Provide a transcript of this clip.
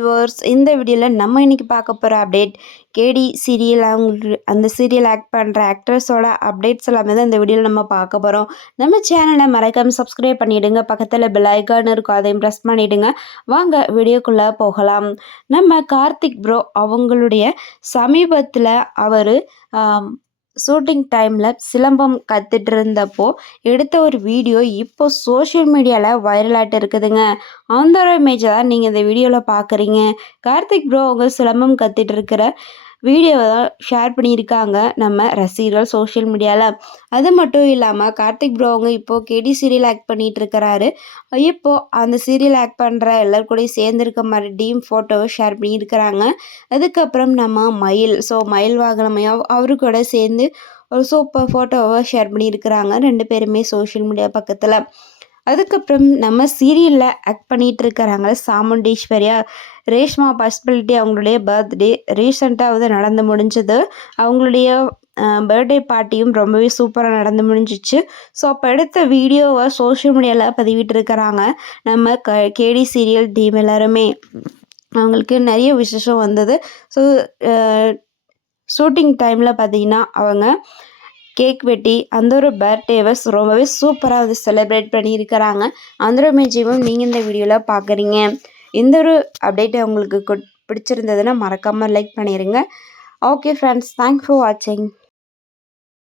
Viewers, இந்த வீடியோவில் நம்ம இன்னைக்கு பார்க்க போகிற அப்டேட் கேடி சீரியல் அந்த சீரியல் ஆக்ட் பண்ணுற ஆக்ட்ரஸோட அப்டேட்ஸ் எல்லாமே தான் இந்த வீடியோவில் நம்ம பார்க்க போகிறோம். நம்ம சேனலை மறக்காம சப்ஸ்கிரைப் பண்ணிவிடுங்க. பக்கத்தில் பெல் ஐக்கான் இருக்கும், அதையும் ப்ரெஸ் பண்ணிவிடுங்க. வாங்க வீடியோக்குள்ளே போகலாம். நம்ம கார்த்திக் ப்ரோ அவங்களுடைய சமீபத்தில் அவர் ஷூட்டிங் டைமில் சிலம்பம் கற்றுட்டு இருந்தப்போ எடுத்த ஒரு வீடியோ இப்போ சோஷியல் மீடியாவில் வைரலாகிட்டு இருக்குதுங்க. அந்த ஒரு இமேஜை தான் நீங்கள் இந்த வீடியோவில் பார்க்குறீங்க. கார்த்திக் ப்ரோ அவங்க சிலம்பம் கற்றுட்டு இருக்கிற வீடியோவை தான் ஷேர் பண்ணியிருக்காங்க நம்ம ரசிகர்கள் சோஷியல் மீடியாவில். அது மட்டும் இல்லாமல் கார்த்திக் ப்ரோ அவங்க இப்போது கேடி சீரியல் ஆக்ட் பண்ணிகிட்டு இருக்கிறாரு. இப்போது அந்த சீரியல் ஆக்ட் பண்ணுற எல்லோரும் கூட சேர்ந்துருக்க மாதிரி டீம் ஃபோட்டோவை ஷேர் பண்ணியிருக்கிறாங்க. அதுக்கப்புறம் நம்ம மயில் வாகனமையா அவரு கூட சேர்ந்து ஒரு சூப்பர் ஃபோட்டோவை ஷேர் பண்ணியிருக்கிறாங்க 2 பேருமே சோஷியல் மீடியா பக்கத்தில். அதுக்கப்புறம் நம்ம சீரியலில் ஆக்ட் பண்ணிகிட்டு இருக்கிறாங்க சாமுண்டீஸ்வரியா ரேஷ்மா பாசிபிலிட்டி. அவங்களுடைய பர்த்டே ரீசெண்டாக நடந்து முடிஞ்சது. அவங்களுடைய பர்த்டே பார்ட்டியும் ரொம்பவே சூப்பராக நடந்து முடிஞ்சிச்சு. ஸோ அப்போ எடுத்த வீடியோவை சோஷியல் மீடியாவில் பதிவிட்டிருக்கிறாங்க நம்ம கேடி சீரியல் டீம் எல்லாருமே. அவங்களுக்கு நிறைய விசேஷம் வந்தது. ஸோ ஷூட்டிங் டைமில் பார்த்திங்கன்னா அவங்க கேக் வெட்டி அந்த ஒரு பர்த்டேவை ரொம்பவே சூப்பராக செலிப்ரேட் பண்ணியிருக்கிறாங்க. அந்த ஒரு இமேஜையும் நீங்கள் இந்த வீடியோவில் பார்க்குறீங்க. இந்த ஒரு அப்டேட்டை உங்களுக்கு பிடிச்சிருந்ததுன்னா மறக்காமல் லைக் பண்ணிடுங்க. ஓகே ஃப்ரெண்ட்ஸ், தேங்க்ஸ் ஃபார் வாட்சிங்.